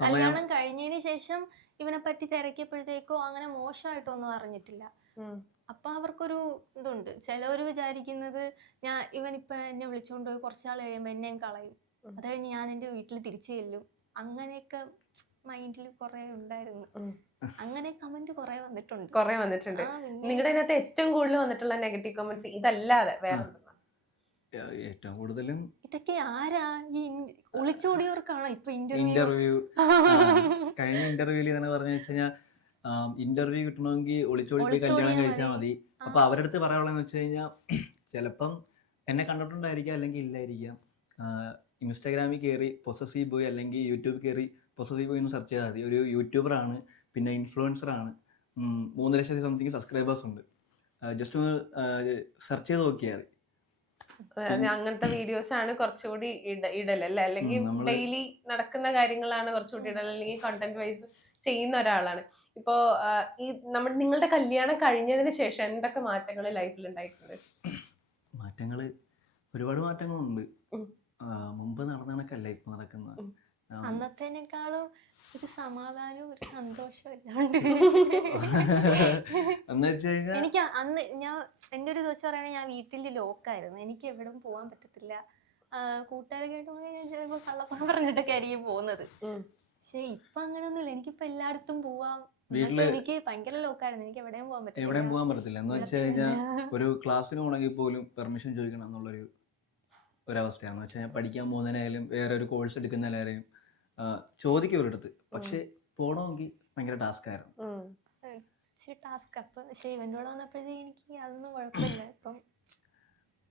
കല്യാണം കഴിഞ്ഞതിന് ശേഷം ഇവനെ പറ്റി തിരക്കിയപ്പോഴത്തേക്കോ അങ്ങനെ മോശമായിട്ടൊന്നും അറിഞ്ഞിട്ടില്ല. അപ്പൊ അവർക്കൊരു ഇതുണ്ട്. ചിലവർ വിചാരിക്കുന്നത് ഞാൻ ഇവനിപ്പൊ എന്നെ വിളിച്ചുകൊണ്ട് പോയി കുറച്ചാൾ കഴിയുമ്പോൾ എന്നെയും കളയും. അത് കഴിഞ്ഞ് ഞാൻ എന്റെ വീട്ടിൽ തിരിച്ചു ചെല്ലും. അങ്ങനെയൊക്കെ മൈൻഡിൽ കുറെ ഉണ്ടായിരുന്നു. അങ്ങനെ കമന്റ് കുറെ വന്നിട്ടുണ്ട്. കുറെ വന്നിട്ടുണ്ട്. നിങ്ങളുടെ അതിനകത്ത് ഏറ്റവും കൂടുതൽ വന്നിട്ടുള്ള നെഗറ്റീവ് കമന്റ്സ് ഇതല്ലാതെ വേറെ? ഏറ്റവും കൂടുതലും ഇതൊക്കെ ആരാ? ഈ ഒളിച്ചോടിയവർക്കാണോ ഇപ്പൊ ഇന്റർവ്യൂ (laughs) കഴിഞ്ഞ ഇന്റർവ്യൂവിൽ തന്നെ പറഞ്ഞു വെച്ചുകഴിഞ്ഞാൽ ഇന്റർവ്യൂ കിട്ടണമെങ്കിൽ ഒളിച്ചോടി പോയി കല്യാണം കഴിച്ചാൽ മതി. അപ്പൊ അവരുടെ അടുത്ത് പറയാനുള്ളതെന്ന് വെച്ച് കഴിഞ്ഞാൽ (clears throat) ചിലപ്പം എന്നെ കണ്ടിട്ടുണ്ടായിരിക്കാം അല്ലെങ്കിൽ ഇല്ലായിരിക്കാം. ഇൻസ്റ്റാഗ്രാമിൽ കയറി പൊസസീവ് ബോയ് അല്ലെങ്കിൽ യൂട്യൂബ് കയറി പൊസസീവ് ബോയ് എന്ന് സെർച്ച് ചെയ്താൽ മതി. ഒരു യൂട്യൂബറാണ് പിന്നെ ഇൻഫ്ലുവൻസർ ആണ്. മൂന്ന് ലക്ഷത്തി സംതിങ് സബ്സ്ക്രൈബേഴ്സ് ഉണ്ട്. ജസ്റ്റ് ഒന്ന് സെർച്ച് ചെയ്ത് നോക്കിയാൽ മതി. അങ്ങനത്തെ വീഡിയോസ് ആണ് കുറച്ചുകൂടി ഇടൽ ഇടലല്ലേ അല്ലെങ്കിൽ ഡെയിലി നടക്കുന്ന കാര്യങ്ങളാണ് കുറച്ചുകൂടി ഇടൽ അല്ലെങ്കിൽ കണ്ടന്റ് വൈസ് ചെയ്യുന്ന ഒരാളാണ്. ഇപ്പോ ഈ നമ്മുടെ നിങ്ങളുടെ കല്യാണം കഴിഞ്ഞതിന് ശേഷം എന്തൊക്കെ മാറ്റങ്ങൾ ലൈഫിൽ ഉണ്ടായിട്ടുണ്ട്? മാറ്റങ്ങൾ ഒരുപാട് മാറ്റങ്ങളുണ്ട്. മുമ്പ് നടന്ന കണക്കല്ല ഇപ്പൊ നടക്കുന്നത്. അന്നത്തേനേക്കാളും ഒരു സമാധാനവും ഒരു സന്തോഷവും എല്ലാം ഉണ്ട് എനിക്ക് അന്ന് ഞാൻ എന്റെ ഒരു ദിവസം പറയുകയാണെങ്കിൽ ഞാൻ വീട്ടിൽ ലോക്കായിരുന്നു. എനിക്ക് എവിടെയും പോകാൻ പറ്റത്തില്ല. ആ, കേട്ടോ ഞാൻ ചിലപ്പോൾ കള്ളപ്പം പറഞ്ഞിട്ടൊക്കെ ആയിരിക്കും പോകുന്നത്. പക്ഷെ ഇപ്പൊ അങ്ങനെയൊന്നുമില്ല എനിക്കിപ്പോ എല്ലായിടത്തും പോവാം. എനിക്ക് ഭയങ്കര ലോക്കായിരുന്നു. എനിക്ക് എവിടെയും പോകാൻ പറ്റില്ല എവിടെയും പോകാൻ പറ്റത്തില്ല. എന്ന് വെച്ച് കഴിഞ്ഞാൽ ഒരു ക്ലാസ്സിന് പോകണമെങ്കിൽ പോലും പെർമിഷൻ ചോദിക്കണം എന്നുള്ളൊരു ഒരവസ്ഥയാണ്. എന്ന് വെച്ച് കഴിഞ്ഞാൽ പഠിക്കാൻ പോകുന്നതിനായാലും വേറെ ഒരു കോഴ്സ് എടുക്കുന്നതിനായാലും ചോദിക്കും ഒരിടത്ത്. പക്ഷെ പോണമെങ്കിൽ ഭയങ്കര ടാസ്ക് ആയിരുന്നു. ഇച്ചിരി ടാസ്ക്. അപ്പൊ പക്ഷെ ഇവന്റെ കൂടെ വന്നപ്പോഴത്തേക്ക് എനിക്ക് അതൊന്നും കുഴപ്പമില്ല. ഇപ്പം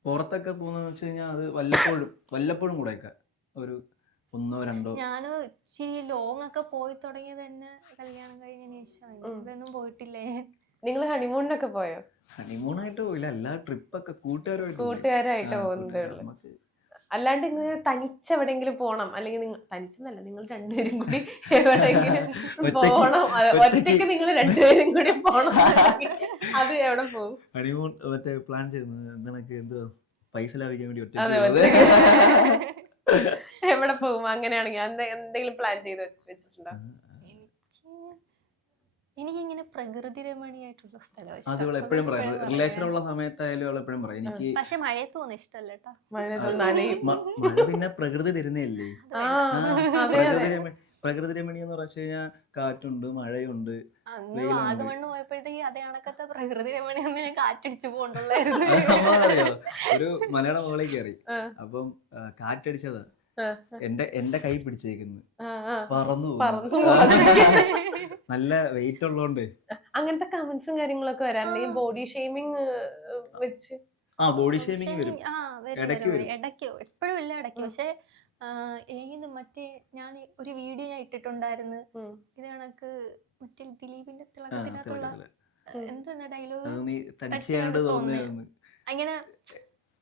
പുറത്തൊക്കെ പോകുന്നതെന്ന് വെച്ച് കഴിഞ്ഞാൽ അത് വല്ലപ്പോഴും വല്ലപ്പോഴും കൂടെയൊക്കെ. ഒരു ഒന്നോ രണ്ടോ. ഞാൻ ഇച്ചിരി ലോങ് ഒക്കെ പോയി തുടങ്ങിയത് തന്നെ കല്യാണം കഴിഞ്ഞതിന് ശേഷം. ഉം. പോയിട്ടില്ലേ? നിങ്ങൾ ഹണിമൂണിനൊക്കെ പോയോ? ഹണിമൂണായിട്ട് പോയില്ല. എല്ലാ ട്രിപ്പൊക്കെ കൂട്ടുകാരുമായിട്ട്. കൂട്ടുകാരായിട്ട് പോകുന്നതേ ഉള്ളൂ. അല്ലാണ്ട് ഇങ്ങനെ തനിച്ച് എവിടെയെങ്കിലും പോണം. അല്ലെങ്കിൽ നിങ്ങൾ തനിച്ചെന്നല്ല നിങ്ങൾ രണ്ടുപേരും കൂടി എവിടെയെങ്കിലും പോകണം പോണം. ഒറ്റയ്ക്ക്. നിങ്ങൾ രണ്ടുപേരും കൂടി പോണം. അത് എവിടെ പോകും? ഹണിമൂൺ മറ്റേ പ്ലാൻ ചെയ്യുന്നത് എന്തൊക്കെ എന്തോ പൈസ ലാഭിക്കാൻ വേണ്ടി എവിടെ പോകും? അങ്ങനെയാണെങ്കിൽ എന്തെങ്കിലും പ്ലാൻ ചെയ്ത് വെച്ചിട്ടുണ്ടോ? എനിക്കിങ്ങനെ പ്രകൃതി രമണീയായിട്ടുള്ള സ്ഥലം അത് എപ്പോഴും പറയും. റിലേഷൻ ഉള്ള സമയത്തായാലും അവൾ എപ്പോഴും പറയും. എനിക്ക് പക്ഷെ മഴയത്ത് പോകുന്ന ഇഷ്ടമല്ല കേട്ടോ മ- മഴ പിന്നെ പ്രകൃതി തരുന്നതല്ലേ? ആ പ്രകൃതി അതെ രമണി- പ്രകൃതി രമണി എന്ന് പറഞ്ഞു കഴിഞ്ഞാൽ കാറ്റുണ്ട് മഴയുണ്ട് അന്ന് വെയിലുണ്ട്. വാഗമണ്ണ് പോയപ്പോഴത്തേക്ക് അതേ കണക്കത്തെ പ്രകൃതി രമണിയൊന്നും ഞാൻ കാറ്റടിച്ചു പോകണ്ടുള്ളായിരുന്നു ഒരു മലയുടെ മുകളിൽ കയറി. ആ. അപ്പം ആ, കാറ്റടിച്ചതാ. എന്റെ എന്റെ കൈ പിടിച്ചേക്കുന്നു. ആ, ആ. പറന്നു പറന്നു (laughs) നല്ല വെയിറ്റ് ഉള്ളോണ്ട്. അങ്ങനത്തെ കമന്റ്സും കാര്യങ്ങളൊക്കെ വരാറുണ്ട് ബോഡി ഷെയ്മിങ് വെച്ച്. ആ ബോഡി ഷേമിങ് വരും. ഇടയ്ക്ക്. എപ്പോഴും ഇല്ല ഇടയ്ക്ക്. പക്ഷെ ഏത് മറ്റേ ഞാൻ ഒരു വീഡിയോ ഞാൻ ഇട്ടിട്ടുണ്ടായിരുന്നു. ഇത് കണക്ക് മറ്റേ ദിലീപിന്റെ തിളക്കത്തിനകത്തുള്ള. എന്താണ് ഡയലോഗ് അങ്ങനെ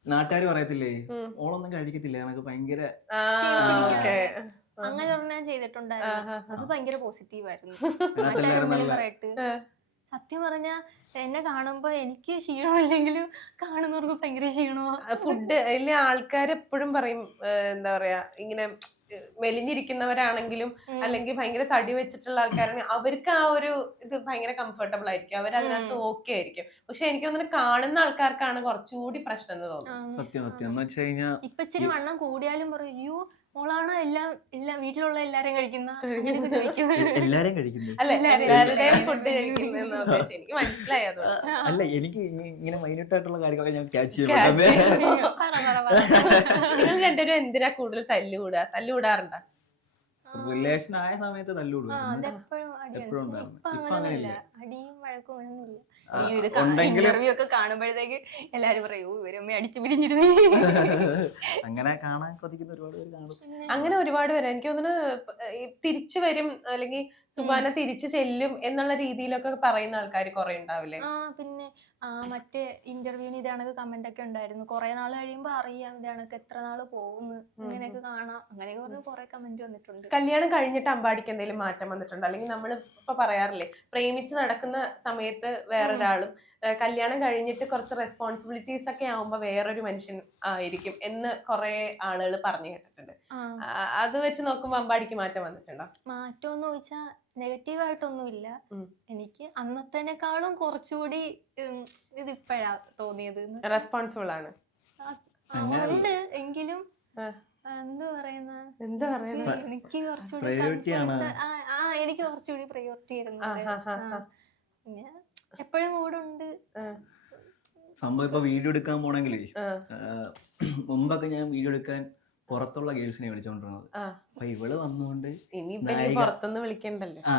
നാട്ടുകാർ പറയത്തില്ലേ ഓളൊന്നും കഴിക്കത്തില്ല എനക്ക് ഭയങ്കര ഓക്കേ. അങ്ങനെ ഞാൻ ചെയ്തിട്ടുണ്ടായിരുന്നു. അത് ഭയങ്കര പോസിറ്റീവ് ആയിരുന്നു. (laughs) നാട്ടുകാർ പറയട്ട്. സത്യം പറഞ്ഞ എന്നെ കാണുമ്പോ എനിക്ക് ക്ഷീണമില്ലെങ്കിലും കാണുന്നവർക്ക് ഭയങ്കര ക്ഷീണമാ. ഫുഡ് അതിലെ ആൾക്കാർ എപ്പോഴും പറയും എന്താ പറയാ ഇങ്ങനെ മെലിഞ്ഞിരിക്കുന്നവരാണെങ്കിലും അല്ലെങ്കിൽ ഭയങ്കര തടി വെച്ചിട്ടുള്ള ആൾക്കാരാണെങ്കിൽ അവർക്ക് ആ ഒരു ഇത് ഭയങ്കര കംഫർട്ടബിൾ ആയിരിക്കും. അവർ അതിനകത്ത് ഓക്കെ ആയിരിക്കും. പക്ഷെ എനിക്ക് തോന്നുന്നു കാണുന്ന ആൾക്കാർക്കാണ് കുറച്ചുകൂടി പ്രശ്നം എന്ന് തോന്നുന്നു. സത്യം സത്യം. എന്ന് വെച്ച് കഴിഞ്ഞാൽ ഇപ്പൊ ഇച്ചിരി വണ്ണം കൂടിയാലും പറയും അയ്യോ മോളാണ് എല്ലാം എല്ലാം വീട്ടിലുള്ള എല്ലാരും കഴിക്കുന്ന? എല്ലാരും കഴിക്കുന്നു അല്ല എല്ലാവരും എല്ലാവരുടെയും എല്ലാവരും ഫുഡ് കഴിക്കുന്നതെന്ന് എനിക്ക് മനസ്സിലായി അല്ല എനിക്ക് ഇങ്ങനെ മൈന്യൂട്ട് ആയിട്ടുള്ള കാര്യങ്ങളൊക്കെ ഞാൻ ക്യാച്ച് ചെയ്യാം നിങ്ങൾ രണ്ടുപേരും എന്തിനാ കൂടുതൽ തല്ലുകൂടുക തല്ലുകൂടാറുണ്ടോ റിലേഷൻ ആയ സമയത്ത് ആ തല്ലുകൊടുക്കും അതെപ്പോഴും അടിയാണ്. എപ്പോഴും പക്ഷെ ഉണ്ടായിരുന്നു. ഇപ്പൊ ഇപ്പൊ അങ്ങനെയൊന്നുമില്ല അങ്ങനെയില്ല. അടിയും വഴക്കും അങ്ങനെയൊന്നുമില്ല. ആ, അയ്യോ ഇത് ഉണ്ടെങ്കിലും- ഇന്റർവ്യൂ ഒക്കെ കാണുമ്പോഴത്തേക്ക് എല്ലാരും പറയൂ ഇവരമ്മ അടിച്ചു പിരിഞ്ഞിരുന്നു. (laughs) അങ്ങനെ കാണാൻ കൊതിക്കുന്ന ഒരുപാട് പേര് കാണും. അങ്ങനെ ഒരുപാട് പേര്. എനിക്ക് തോന്നുന്നു തിരിച്ചു വരും അല്ലെങ്കിൽ സുബാന തിരിച്ചു ചെല്ലും എന്നുള്ള രീതിയിലൊക്കെ പറയുന്ന ആൾക്കാർ കുറെ ഉണ്ടാവില്ലേ? ആ പിന്നെ ആ മറ്റേ ഇന്റർവ്യൂവിന് ഇതാണൊക്കെ കമന്റ് ഒക്കെ ഉണ്ടായിരുന്നു. കുറെ നാൾ കഴിയുമ്പോ അറിയാം ഇതാണൊക്കെ എത്ര നാൾ പോകുന്നു. ഇങ്ങനെയൊക്കെ കാണാം. അങ്ങനെയൊക്കെ പറഞ്ഞ് കുറെ കമന്റ് വന്നിട്ടുണ്ട്. കല്യാണം കഴിഞ്ഞിട്ട് അമ്പാടിക്ക് എന്തെങ്കിലും മാറ്റം വന്നിട്ടുണ്ടോ? അല്ലെങ്കിൽ നമ്മൾ ഇപ്പൊ പറയാറില്ലേ പ്രേമിച്ച് നടക്കുന്ന സമയത്ത് വേറൊരാളും കല്യാണം കഴിഞ്ഞിട്ട് കുറച്ച് റെസ്പോൺസിബിലിറ്റീസ് ഒക്കെ ആവുമ്പോ വേറൊരു മനുഷ്യൻ ആയിരിക്കും എന്ന് കുറെ ആളുകൾ പറഞ്ഞു കേട്ടിട്ടുണ്ട്. അത് വെച്ച് നോക്കുമ്പോ അമ്പാടിക്ക് മാറ്റം വന്നിട്ടുണ്ടോ? മാറ്റം ചോദിച്ചാൽ നെഗറ്റീവ് ആയിട്ടൊന്നുമില്ല. എനിക്ക് അന്നത്തേനേക്കാളും കുറച്ചുകൂടി ഇത് ഇപ്പോഴാ തോന്നിയത് റെസ്പോൺസിബിൾ ആണ്. ഉണ്ട്. എങ്കിലും. എന്ത് പറയുന്ന എന്താ പറയുന്നത് എനിക്ക് കുറച്ചുകൂടി Priority ആണ്. comfort- ആ ആ, എനിക്ക് കുറച്ചുകൂടി പ്രയോറിറ്റി ആയിരുന്നു. പിന്നെ എപ്പോഴും കൂടെ ഉണ്ട് സംഭവം ഇപ്പൊ വീഡിയോ എടുക്കാൻ പോണെങ്കിലേ മുമ്പൊക്കെ ഞാൻ വീഡിയോ എടുക്കാൻ പുറത്തുള്ള ഗേൾസിനെ വിളിച്ചോണ്ടിരുന്നത് ആ. അപ്പൊ ഇവൾ വന്നുകൊണ്ട് ഇനി ഇപ്പൊ നായിക. പുറത്തുനിന്ന് വിളിക്കണ്ടല്ലോ ആ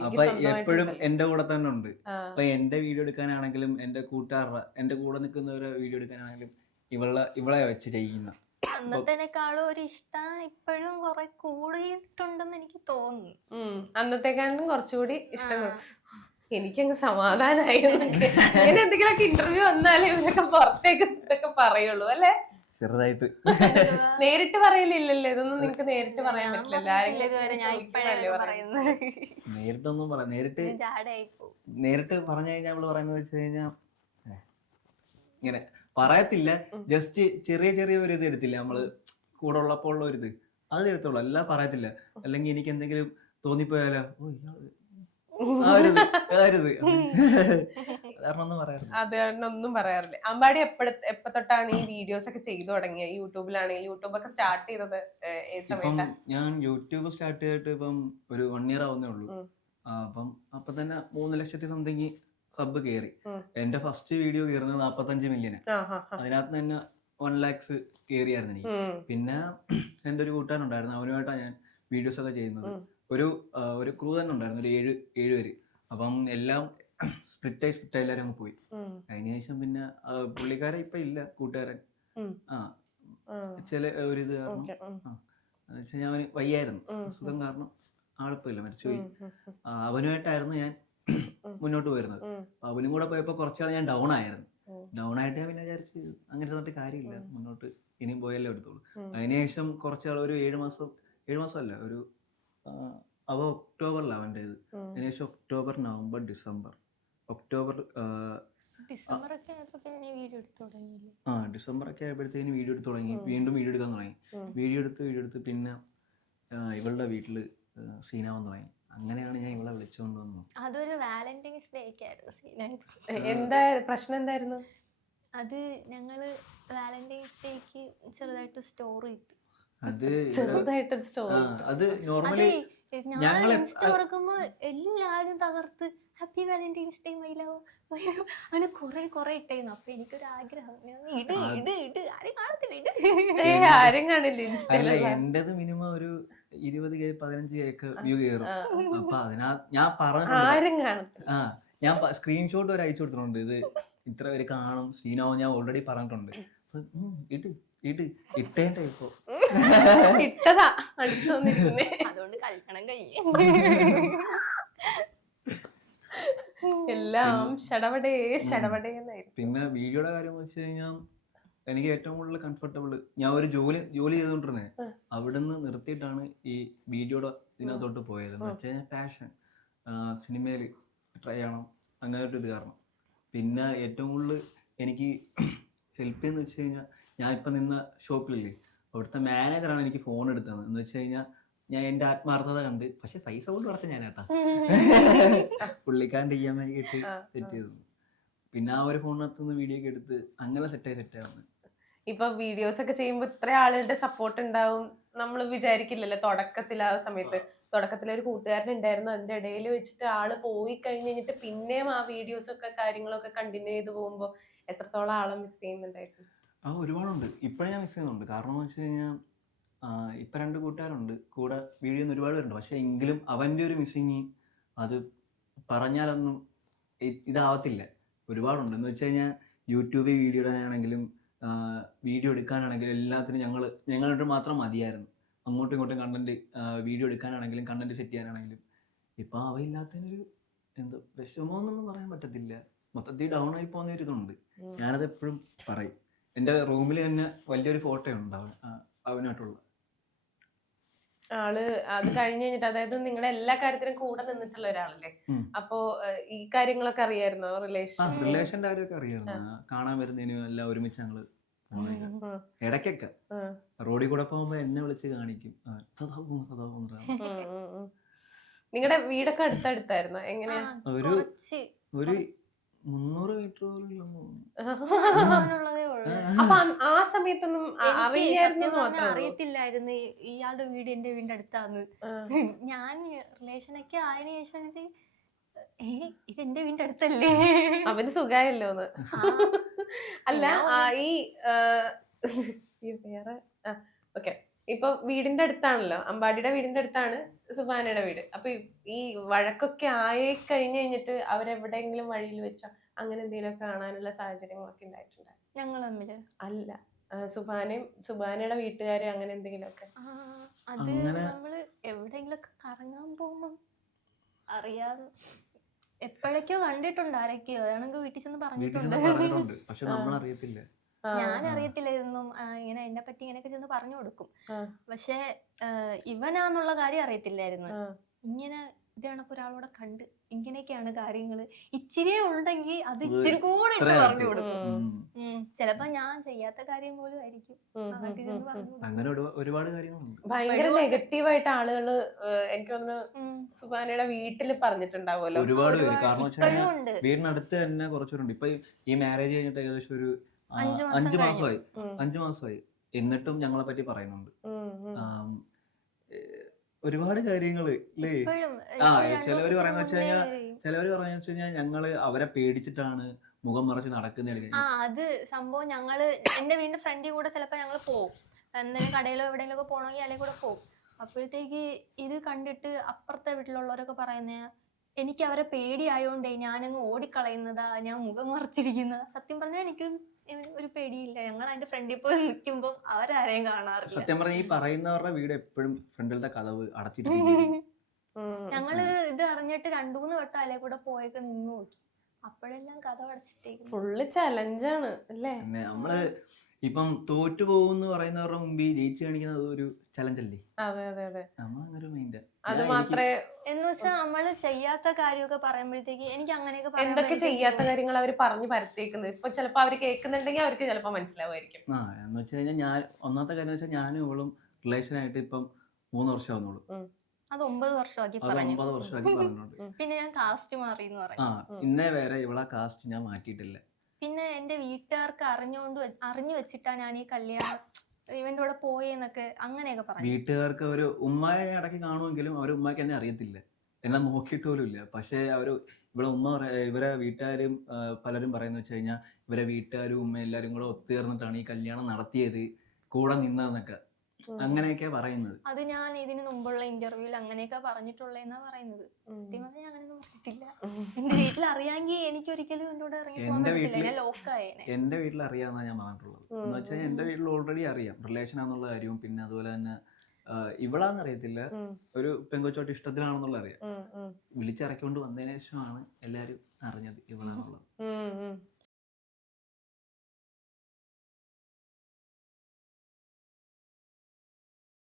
അപ്പൊ എപ്പോഴും. എന്റെ കൂടെ തന്നെ ഉണ്ട് അപ്പൊ എന്റെ വീഡിയോ എടുക്കാനാണെങ്കിലും എന്റെ കൂട്ടുകാരുടെ എന്റെ കൂടെ നിൽക്കുന്നവരെ വീഡിയോ എടുക്കാനാണെങ്കിലും ഇവളെ ഇവളെ വെച്ച് ചെയ്യുന്ന അന്നത്തേനേക്കാളും ഒരു ഇഷ്ടം ഇപ്പോഴും കുറെ കൂടിയിട്ടുണ്ടെന്ന് എനിക്ക് തോന്നുന്നു. ഉം. അന്നത്തേക്കാളും കുറച്ചുകൂടി ഇഷ്ടം എനിക്കങ്ങ് സമാധാനായി. എന്നൊക്കെ. ഇങ്ങനെ എന്തെങ്കിലുമൊക്കെ ഇന്റർവ്യൂ വന്നാലേ ഇവരൊക്കെ പുറത്തേക്ക് ഇതൊക്കെ പറയുള്ളൂ അല്ലെ? ചെറുതായിട്ട്. നേരിട്ട് പറയലില്ലല്ലോ ഇതൊന്നും നിങ്ങക്ക് നേരിട്ട് പറയാൻ പറ്റില്ല. പറ്റില്ലല്ലോ നേരിട്ടൊന്നും പറയാം നേരിട്ട് ഞാൻ ജാടയായി പോകും നേരിട്ട് പറഞ്ഞു കഴിഞ്ഞാൽ അവൾ പറയുന്നത് വെച്ച് കഴിഞ്ഞാൽ ഇങ്ങനെ. പറയത്തില്ല. ജസ്റ്റ് ചെറിയ ചെറിയ ഒരു ഇത് എടുത്തില്ല? നമ്മൾ കൂടെ ഉള്ളപ്പോൾ ഉള്ള ഒരു ഇത് അത് എടുത്തോളൂ. അല്ല പറയത്തില്ല. അല്ലെങ്കിൽ എനിക്ക് എന്തെങ്കിലും തോന്നിപ്പോയാലോ? ഓ ഇയാൾ ഒന്നും പറയാറില്ല. അമ്പാടി എപ്പോഴ എപ്പോ തൊട്ടാണ് ഈ വീഡിയോസ് ഒക്കെ ചെയ്തു തുടങ്ങിയ? യൂട്യൂബിലാണെങ്കിൽ യൂട്യൂബ് ഒക്കെ സ്റ്റാർട്ട് ചെയ്തത് ഏത് ഇപ്പം ഞാൻ യൂട്യൂബ് സ്റ്റാർട്ട് ചെയ്തിട്ട് ഇപ്പം ഒരു വൺ ഇയർ ആവുന്നേ ഉള്ളൂ. അപ്പം അപ്പൊ തന്നെ മൂന്ന് ലക്ഷത്തി സംതിങ് സബ് കയറി. എന്റെ ഫസ്റ്റ് വീഡിയോ കയറുന്നത് നാപ്പത്തഞ്ച് മില്യന്. അതിനകത്ത് തന്നെ വൺ ലാക്സ് കയറിയായിരുന്നു എനിക്ക്. പിന്നെ (clears throat) എന്റെ ഒരു കൂട്ടുകാരനുണ്ടായിരുന്നു അവനുമായിട്ടാണ് ഞാൻ വീഡിയോസ് ഒക്കെ ചെയ്യുന്നത്. ഒരു ഒരു ക്രൂ തന്നെ ഉണ്ടായിരുന്നു. ഒരു ഏഴ് ഏഴ് പേര്. അപ്പം എല്ലാം (clears throat) സ്പ്ലിറ്റായി സ്പ്ലിറ്റായി എല്ലാവരും അങ്ങ് പോയി. ഉം, അതിന് ശേഷം പിന്നെ പുള്ളിക്കാരൻ ഇപ്പൊ ഇല്ല കൂട്ടുകാരൻ. ആ. ചില ഒരു ഇത് കാരണം. ഞാൻ വയ്യായിരുന്നു. അസുഖം കാരണം ആളിപ്പോ ഇല്ല മരിച്ചുപോയി. അവനുമായിട്ടായിരുന്നു ഞാൻ. മുന്നോട്ട് പോയിരുന്നത്. അവനും കൂടെ പോയപ്പോ കുറച്ചാൾ ഞാൻ ഡൗൺ ആയിരുന്നു. ഡൗൺ ആയിട്ട് ഞാൻ പിന്നെ വിചാരിച്ച് അങ്ങനെ ഇരുന്നിട്ട് കാര്യമില്ല. മുന്നോട്ട് ഇനിയും പോയല്ലേ എടുത്തോളൂ. അതിനുശേഷം കുറച്ചാൾ ഒരു ഏഴ് മാസം ഏഴ് മാസം അല്ല ഒരു അവ ഒക്ടോബറിലാണ് അവന്റെ ഇത് ഉം. അതിനുശേഷം ഒക്ടോബർ നവംബർ ഡിസംബർ. ഒക്ടോബർ ആ, ഡിസംബർ ഒക്കെ ആ ഡിസംബർ ഒക്കെ ആയപ്പോഴത്തേക്കും വീഡിയോ എടുത്ത് തുടങ്ങി. വീണ്ടും വീഡിയോ എടുക്കാൻ തുടങ്ങി. വീഡിയോ എടുത്ത് വീഡിയോ എടുത്ത് പിന്നെ ഇവളുടെ വീട്ടിൽ സീനാവാൻ തുടങ്ങി. അങ്ങനെയാണ് ഞാൻ ഇവളെ വിളിച്ചുകൊണ്ട് അതൊരു വാലന്റൈൻസ് ഡേക്ക് ആയിരുന്നു സീനായിട്ട് എന്താ പ്രശ്നം എന്തായിരുന്നു? അത് ഞങ്ങൾ വാലന്റൈൻസ് ഡേക്ക് ചെറുതായിട്ട് സ്റ്റോറി ഇട്ടു. അത് (laughs) ചെറുതായിട്ട് സ്റ്റോറി അത് നോർമലി ഞങ്ങൾ ഞങ്ങൾ ഇൻസ്റ്റ തുറക്കുമ്പോ എല്ലാരും തകർത്ത് happy Valentine's day my love അങ്ങനെ കുറെ കുറെ ഇട്ടായിരുന്നു അപ്പൊ എനിക്കൊരു ആഗ്രഹം ഞാൻ ഇട് ഇട് ഇട്. ആരും കാണത്തില്ല ഇട്. ആരും കാണില്ല എന്റേത് മിനിമം ഒരു ഇരുപത് കെ പതിനഞ്ച് കെ ഒക്കെ വ്യൂ കയറും അപ്പൊ അതിനാ ഞാൻ പറഞ്ഞിട്ടുണ്ട്. കാണത്തില്ല. ആ ഞാൻ സ്ക്രീൻഷോട്ട് വരെ അയച്ചു കൊടുത്തിട്ടുണ്ട്. ഇത് ഇത്ര പേര് കാണും സീനാവും ഞാൻ ഓൾറെഡി പറഞ്ഞിട്ടുണ്ട്. ഇട്ട് ഇട്ട് ഇട്ടേ ഇട്ടേന്റെ ഇപ്പൊ. ഇട്ടതാ അടുത്ത് വന്നിരിക്കുന്നേ അതുകൊണ്ട് കല്യാണം കഴിഞ്ഞു. എല്ലാം ഷടപടേ ഷടപടേ എന്നായിരുന്നു പിന്നെ വീഡിയോയുടെ കാര്യം വെച്ച് കഴിഞ്ഞാൽ എനിക്ക് ഏറ്റവും കൂടുതൽ കംഫർട്ടബിൾ ഞാൻ ഒരു ജോലി ജോലി ചെയ്തോണ്ടിരുന്നേ ഉം. അവിടുന്ന് നിർത്തിയിട്ടാണ് ഈ വീഡിയോയുടെ ഇതിനകത്തോട്ട് പോയത്. പക്ഷേ പാഷൻ സിനിമയിൽ ട്രൈ ചെയ്യണം. അങ്ങനെ ഒരു ഇത് കാരണം. പിന്നെ ഏറ്റവും കൂടുതൽ എനിക്ക് ഹെൽപ്പ് ചെയ്യുന്ന വെച്ച് കഴിഞ്ഞാൽ ഞാൻ ഇപ്പം നിന്ന ഷോപ്പിലില്ലേ അവിടുത്തെ മാനേജറാണ് എനിക്ക് ഫോൺ എടുത്തത്. എന്ന് വെച്ച് കഴിഞ്ഞാൽ ഞാൻ എന്റെ ആത്മാർത്ഥത കണ്ട് പക്ഷെ പൈസ കൊണ്ട് കൊടുത്ത ഞാൻ ഏട്ടാ പുള്ളിക്കാരന്റെ ഇ എം ഐ കിട്ടി സെറ്റ് ചെയ്തു പിന്നെ ആ ഒരു ഫോണിനകത്ത് നിന്ന് വീഡിയോ ഒക്കെ എടുത്ത് അങ്ങനെ സെറ്റായി സെറ്റാണ് ഇപ്പൊ വീഡിയോസ് ഒക്കെ ചെയ്യുമ്പോൾ ഇത്ര ആളുകളുടെ സപ്പോർട്ട് ഉണ്ടാവും. നമ്മൾ വിചാരിക്കില്ലല്ലോ തുടക്കത്തിൽ ആ സമയത്ത്. തുടക്കത്തിൽ ഒരു കൂട്ടുകാരൻ ഉണ്ടായിരുന്നു. അതിന്റെ ഇടയിൽ വെച്ചിട്ട് ആൾ പോയി കഴിഞ്ഞ് കഴിഞ്ഞിട്ട് പിന്നെയും ആ വീഡിയോസ് ഒക്കെ കാര്യങ്ങളൊക്കെ കണ്ടിന്യൂ ചെയ്ത് പോകുമ്പോ എത്രത്തോളം ആളെ മിസ് ചെയ്യുന്നുണ്ടായിരുന്നു? ആ ഒരുപാടുണ്ട്. ഇപ്പോഴും ഞാൻ മിസ് ചെയ്യുന്നുണ്ട്. കാരണം എന്ന് വെച്ച് കഴിഞ്ഞാൽ ഇപ്പം രണ്ട് കൂട്ടുകാരുണ്ട്. കൂടെ വീഡിയോ ഒരുപാട് പേരുണ്ട്. പക്ഷെ എങ്കിലും അവന്റെ ഒരു മിസ്സിങ് അത് പറഞ്ഞാലൊന്നും ഇതാവത്തില്ല. ഒരുപാടുണ്ട്. എന്ന് വെച്ച് കഴിഞ്ഞാൽ യൂട്യൂബിൽ വീഡിയോ ഇടാനാണെങ്കിലും വീഡിയോ എടുക്കാനാണെങ്കിലും എല്ലാത്തിനും ഞങ്ങൾ ഞങ്ങളുടെ മാത്രം മതിയായിരുന്നു. അങ്ങോട്ടും ഇങ്ങോട്ടും കണ്ടന്റ് വീഡിയോ എടുക്കാനാണെങ്കിലും കണ്ടന്റ് സെറ്റ് ചെയ്യാനാണെങ്കിലും. ഇപ്പോൾ അവയില്ലാത്തതിനൊരു എന്തോ വിഷമമെന്നൊന്നും പറയാൻ പറ്റത്തില്ല. മൊത്തത്തിൽ ഡൗൺ ആയി പോകുന്ന ഒരു ഇതുണ്ട്. ഞാനത് എപ്പോഴും പറയും. എന്റെ റൂമിൽ തന്നെ വലിയൊരു ഫോട്ടോ ഉണ്ട് അവൻ അവനായിട്ടുള്ള. ആൾ അത് കഴിഞ്ഞു കഴിഞ്ഞിട്ട് അതായത് നിങ്ങളുടെ എല്ലാ കാര്യത്തിനും കൂടെ നിന്നിട്ടുള്ള ഒരാളല്ലേ. അപ്പോ ഈ കാര്യങ്ങളൊക്കെ അറിയായിരുന്നോ? റിലേഷൻ റിലേഷന്റെ കാര്യമൊക്കെ അറിയായിരുന്നു. കാണാൻ വരുന്നതിനും എല്ലാം ഒരുമിച്ച് ഞങ്ങൾ ഇടയ്ക്കൊക്കെ. റോഡിൽ കൂടെ പോകുമ്പോ എന്നെ വിളിച്ച് കാണിക്കും. നിങ്ങളുടെ വീടൊക്കെ അടുത്തടുത്തായിരുന്നോ? എങ്ങനെയാ? ഒരു കുറച്ച് ഒരു മുന്നൂറ് മീറ്റർ പോലും ആ. സമയത്തൊന്നും. അറിയത്തില്ലായിരുന്നു ഇയാളുടെ വീട് എന്റെ വീടിന്റെ അടുത്താന്ന്. ഞാൻ റിലേഷനൊക്കെ ആയതിനു ശേഷം ഇത് ഏ ഇത് എന്റെ വീടിന്റെ അടുത്തല്ലേ? അവന് സുഖായല്ലോ അല്ല ഈ വേറെ ഓക്കെ. ഇപ്പൊ വീടിന്റെ അടുത്താണല്ലോ അമ്പാടിയുടെ വീടിന്റെ അടുത്താണ് സുബാനയുടെ വീട്. അപ്പൊ ഈ- വഴക്കൊക്കെ ആയി കഴിഞ്ഞു കഴിഞ്ഞിട്ട് അവരെവിടെയെങ്കിലും വഴിയിൽ വെച്ചോ അങ്ങനെ എന്തെങ്കിലുമൊക്കെ കാണാനുള്ള സാഹചര്യങ്ങളൊക്കെ ഉണ്ടായിട്ടുണ്ടോ? ഞങ്ങൾ തമ്മിൽ അല്ല. സുബാനയും സുബാനയുടെ വീട്ടുകാരും അങ്ങനെ എന്തെങ്കിലുമൊക്കെ? ആ, അത് നമ്മൾ എവിടെയെങ്കിലൊക്കെ കറങ്ങാൻ പോകുമ്പോ അറിയാതെ എപ്പോഴൊക്കെയോ കണ്ടിട്ടുണ്ട് ആരൊക്കെയോ. അതാണെങ്കിൽ വീട്ടിൽ ചെന്ന് പറഞ്ഞിട്ടുണ്ട്. പക്ഷെ നമ്മൾ അറിയത്തില്ല ഞാൻ അറിയത്തില്ലായിരുന്നു ഇങ്ങനെ എന്നെ പറ്റി ഇങ്ങനെയൊക്കെ ചെന്ന് പറഞ്ഞു കൊടുക്കും. പക്ഷേ ഇവനാന്നുള്ള കാര്യം അറിയത്തില്ലായിരുന്നു. ഇങ്ങനെ ഇത് കണക്ക് ഒരാളോടെ കണ്ട് ഇങ്ങനെയൊക്കെയാണ് കാര്യങ്ങൾ. ഇച്ചിരി ഉണ്ടെങ്കിൽ അത് ഇച്ചിരി കൂടെ ഇട്ട് പറഞ്ഞു കൊടുക്കും. ചിലപ്പോ ഞാൻ ചെയ്യാത്ത കാര്യം പോലും ആയിരിക്കും. അങ്ങനെ ഒരുപാ- ഒരുപാട് കാര്യങ്ങളുണ്ട്. ഭയങ്കര നെഗറ്റീവായിട്ട് ആളുകൾ എനിക്കൊന്ന് എനിക്ക് തോന്നുന്നു ഉം. സുബാനയുടെ വീട്ടിൽ പറഞ്ഞിട്ടുണ്ടാവുമല്ലോ. ഒരുപാട് പേര്. കാരണം വെച്ച് ഇപ്പോഴും ഉണ്ട്. വീടിനടുത്ത് തന്നെ കുറച്ചുപേരുണ്ട് ഇപ്പൊ ഈ- marriage മാരേജ് കഴിഞ്ഞിട്ട് ഏകദേശം ഒരു അഞ്ച്. മാസമായി. അഞ്ചു മാസമായി. എന്നിട്ടും ഞങ്ങളെ പറ്റി പറയുന്നുണ്ട്. ഒരുപാട് കാര്യങ്ങൾ അല്ലേ ആ, ചിലവര് പറയുന്ന വെച്ച് കഴിഞ്ഞാൽ. ചിലവര് പറഞ്ഞു വെച്ച് കഴിഞ്ഞാൽ ഞങ്ങൾ അവരെ പേടിച്ചിട്ടാണ് മുഖം മറച്ച് നടക്കുന്ന ആ അത് സംഭവം ഞങ്ങൾ എന്റെ വീടിന്റെ ഫ്രണ്ടിൽ കൂടെ ചിലപ്പോ ഞങ്ങൾ പോകും എന്തെങ്കിലും കടയിലോ എവിടെയെങ്കിലും ഒക്കെ പോകണമെങ്കിൽ അല്ലെങ്കിൽ കൂടെ പോകും അപ്പോഴത്തേക്ക് ഇത് കണ്ടിട്ട് അപ്പുറത്തെ വീട്ടിലുള്ളവരൊക്കെ പറയുന്ന എനിക്ക് അവരെ പേടിയായോണ്ടേ ഞാനങ്ങ് ഓടിക്കളയുന്നതാ ഞാൻ മുഖം മറച്ചിരിക്കുന്നതാ. സത്യം പറഞ്ഞാൽ എനിക്ക് ഒരു പേടിയില്ല. ഞങ്ങൾ അതിന്റെ ഫ്രണ്ടിൽ പോയി നിൽക്കുമ്പോൾ അവരാരെയും കാണാറില്ല. സത്യം പറഞ്ഞാൽ ഈ പറയുന്നവരുടെ വീട് എപ്പോഴും ഫ്രണ്ടിലത്തെ കഥവ് അടച്ചിട്ടിരിക്കും. ഞങ്ങൾ ഇത് അറിഞ്ഞിട്ട് രണ്ടു മൂന്ന് വട്ടം അല്ലേ കൂടെ പോയൊക്കെ നിന്ന് നോക്കി. അപ്പോഴെല്ലാം കഥ അടച്ചിട്ടേക്കുന്നു. ഫുള്ള് ചലഞ്ചാണ് അല്ലേ? നമ്മൾ ഇപ്പം തോറ്റു പോകുന്നു പറയുന്നവരുടെ മുമ്പിൽ ജയിച്ചു കാണിക്കുന്നത് ഒരു ചലഞ്ച് അല്ലേ അതെ അതെ അതെ. നമ്മളങ്ങനെ മൈൻഡ്. അത് മാത്രമേ എന്ന് വെച്ചാൽ നമ്മൾ ചെയ്യാത്ത കാര്യമൊക്കെ പറയുമ്പോഴത്തേക്ക് എനിക്ക് അങ്ങനെയൊക്കെ പറയാൻ എന്തൊക്കെ ഭയങ്കര ചെയ്യാത്ത കാര്യങ്ങൾ അവർ പറഞ്ഞു പരത്തിയേക്കുന്നത്? ഇപ്പൊ ചിലപ്പോ അവർ കേൾക്കുന്നുണ്ടെങ്കിൽ അവർക്ക് ചിലപ്പോ മനസ്സിലാവുമായിരിക്കും. ആ എന്ന് വെച്ച് കഴിഞ്ഞാൽ ഞാൻ ഒന്നാമത്തെ കാര്യം വെച്ചാൽ ഞാനും ഇവളും റിലേഷൻ ആയിട്ട് ഇപ്പം മൂന്ന് വർഷം ആവുന്നുള്ളൂ. അത് ഒമ്പത് വർഷമാക്കി അത് പറഞ്ഞു ഒമ്പത് വർഷമാക്കി പറഞ്ഞോണ്ട് പിന്നെ ഞാൻ കാസ്റ്റ് മാറി എന്ന് പറഞ്ഞു ആ ഇന്നേ വരെ ഇവളെ കാസ്റ്റ് ഞാൻ മാറ്റിയിട്ടില്ല. പിന്നെ എന്റെ വീട്ടുകാർക്ക് അറിഞ്ഞുകൊണ്ട് വെ- അറിഞ്ഞു വെച്ചിട്ടാ ഞാൻ ഈ കല്യാണം ഇവന്റെ കൂടെ പോയെന്നൊക്കെ അങ്ങനെയൊക്കെ പറഞ്ഞു വീട്ടുകാർക്ക് ഒരു ഉമ്മയെ ഇടയ്ക്ക് കാണുമെങ്കിലും അവർ ഉമ്മയ്ക്ക് എന്നെ അറിയത്തില്ല. എന്നെ നോക്കിയിട്ട് പോലും ഇല്ല. പക്ഷേ അവർ ഇവിടെ ഉമ്മ ഇവരെ വീട്ടുകാരും പലരും പറയുന്ന വെച്ച് കഴിഞ്ഞാൽ ഇവരെ വീട്ടുകാരും ഉമ്മ എല്ലാരും കൂടെ ഒത്തുചേർന്നിട്ടാണ് ഈ കല്യാണം നടത്തിയത്. കൂടെ നിന്നതെന്നൊക്കെ. ഉം. അങ്ങനെയൊക്കെയാ പറയുന്നത്. അത് ഞാൻ ഇതിനു മുമ്പുള്ള ഇന്റർവ്യൂവിൽ അങ്ങനെയൊക്കെ പറഞ്ഞിട്ടുള്ളതെന്നാ പറയുന്നത്. സത്യം പറഞ്ഞാൽ ഞാൻ അങ്ങനെയൊന്നും പറഞ്ഞിട്ടില്ല. എന്റെ വീട്ടിൽ അറിയാമെങ്കിൽ എനിക്ക് ഒരിക്കലും എന്നോട് ഇറങ്ങി പോകാൻ എന്റെ പറ്റത്തില്ല. വീട്ടിൽ ഞാൻ ലോക്കായേനെ എന്റെ വീട്ടിൽ അറിയാമെന്നാ ഞാൻ പറഞ്ഞിട്ടുള്ളത്. എന്ന് വെച്ചാൽ എന്റെ വീട്ടിൽ ഓൾറെഡി അറിയാം. റിലേഷൻ ആണെന്നുള്ള കാര്യവും പിന്നെ അതുപോലെ തന്നെ ഇവളാന്ന് അറിയത്തില്ല. ഒരു പെങ്കൊച്ചോട്ട് ഇഷ്ടത്തിലാണെന്നുള്ള അറിയാം. വിളിച്ചിറക്കിക്കൊണ്ട് വന്നതിന് ശേഷമാണ് എല്ലാരും അറിഞ്ഞത് ഇവളാന്നുള്ളത്. ഉം, ഉം.